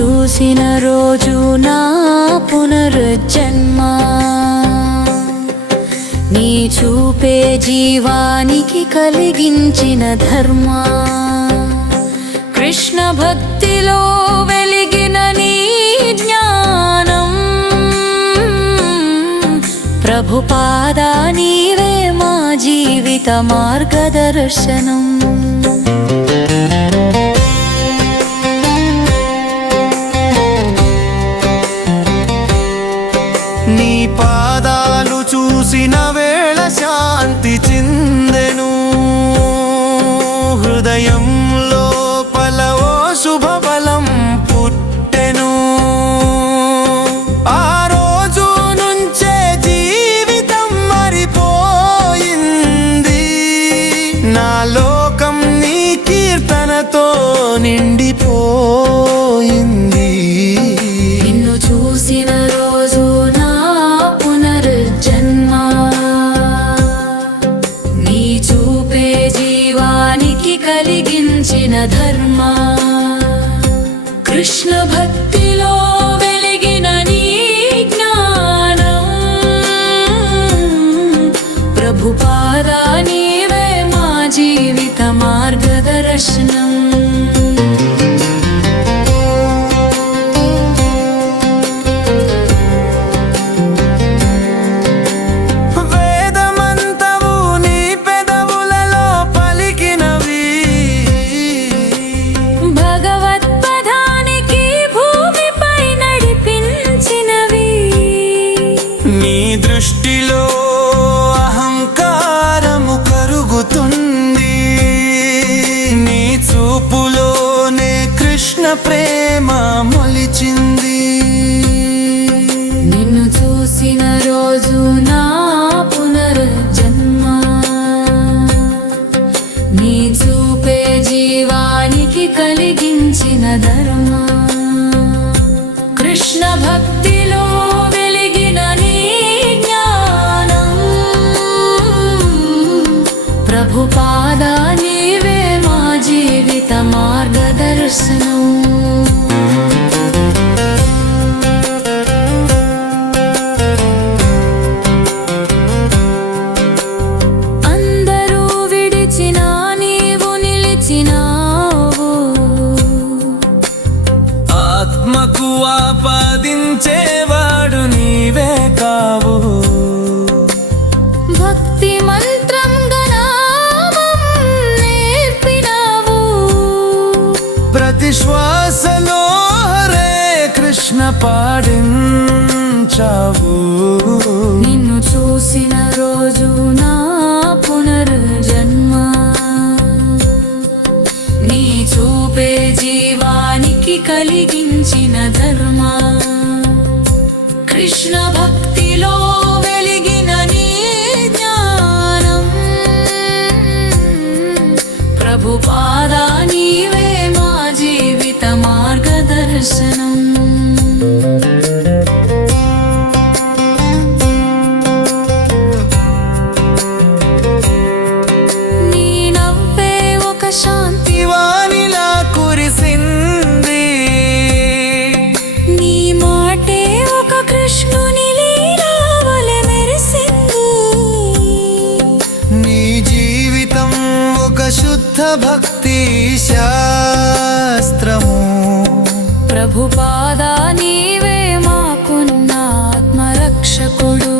చూసిన రోజు నా పునరుజన్మ నీ చూపే జీవానికి కలిగించిన ధర్మ. కృష్ణ భక్తిలో వెలిగిన నీ జ్ఞానం. ప్రభుపాదా నీవే మా జీవిత మార్గదర్శనం. హృదయం లోపల ఓ శుభబలం పుట్టెను. ఆ రోజు నుంచే జీవితం మరిపోయింది. నా లోకం నీ కీర్తనతో నిండిపోయి కలిగించిన ధర్మ. కృష్ణ భక్తిలో వెలిగిన నీ జ్ఞానం. ప్రభుపాదా నీవే మా జీవిత మార్గదర్శనం. కృష్ణ ప్రేమ మొలిచింది. నిన్ను చూసిన రోజు నా పునర్జన్మ. నీ చూపే జీవానికి కలిగించిన ధర్మ. కృష్ణ భక్తి పాడించావు. నిన్ను చూసిన రోజు నా పునర్జన్మ. నీ చూపే జీవానికి కలిగించిన ధర్మ. కృష్ణ భక్తిలో వెలిగిన నీ జ్ఞానం. ప్రభుపాదా నీవే మా జీవిత మార్గదర్శనం. ప్రభుపాదా నీవే మాకున్న ఆత్మరక్షకుడు.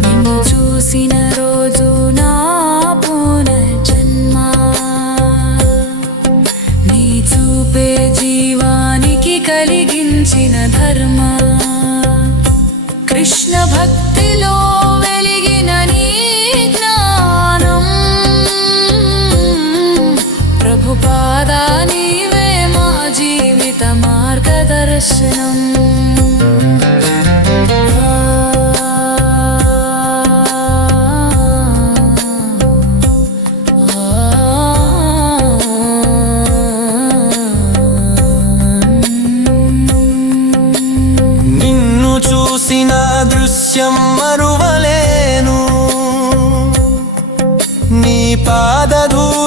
నిన్ను చూసిన రోజు నా పునర్జన్మ. నీ చూపే జీవానికి కలిగించిన ధర్మ. కృష్ణ భక్తి మార్గదర్శనం నిన్ను చూసిన దృశ్యం మరువలేను. నీ పాదధూళిలోనే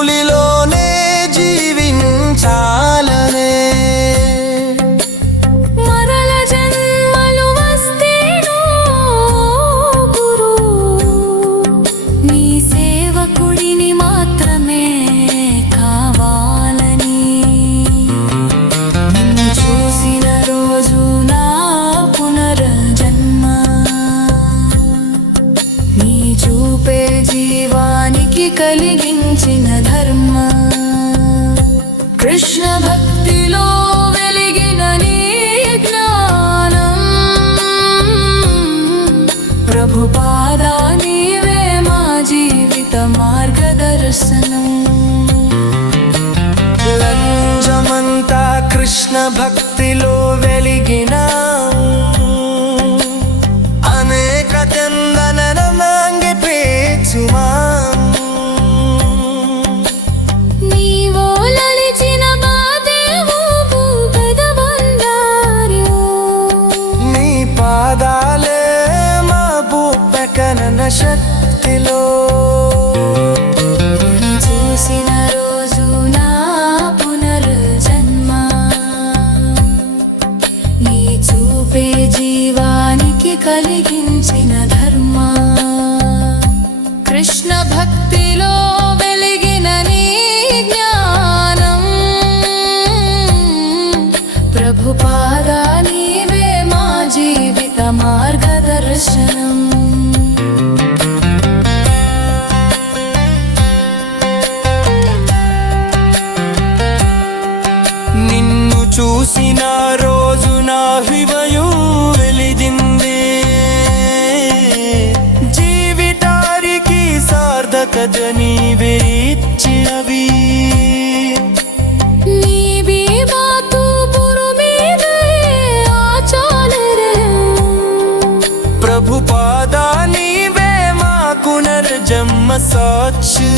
కలిగించిన ధర్మ. కృష్ణ భక్తిలో వెలిగిన నీ జ్ఞానం. ప్రభుపాదా నీవే మా జీవిత మార్గదర్శనం. లంజమంతా కృష్ణ భక్తిలో వెలిగిన శక్తిలో చూసిన రోజు నా పునర్జన్మ. నీ చూపే జీవానికి కలిగించిన ధర్మ. కృష్ణ భక్తిలో వెలిగిన నీ జ్ఞానం. ప్రభుపాదా నీవే మా జీవిత మార్గదర్శనం. నీవిచ్చినవి నీవి ఆచాలరే ప్రభు పాదా నీవే మా పునర్జన్మ సాక్షి.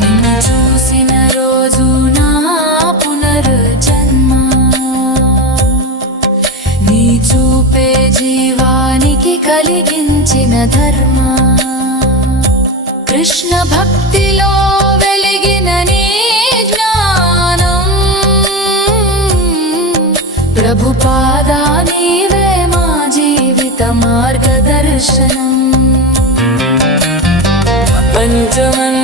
నిన్ను చూసిన రోజు నా పునర్జన్మ. నీ చూపే జీవానికి కలిగించిన ధర్మ. కృష్ణ భక్తిలో వెలిగిన నీ జ్ఞానం. ప్రభుపాదా నీవే మా జీవిత మార్గదర్శనం. పంచమన్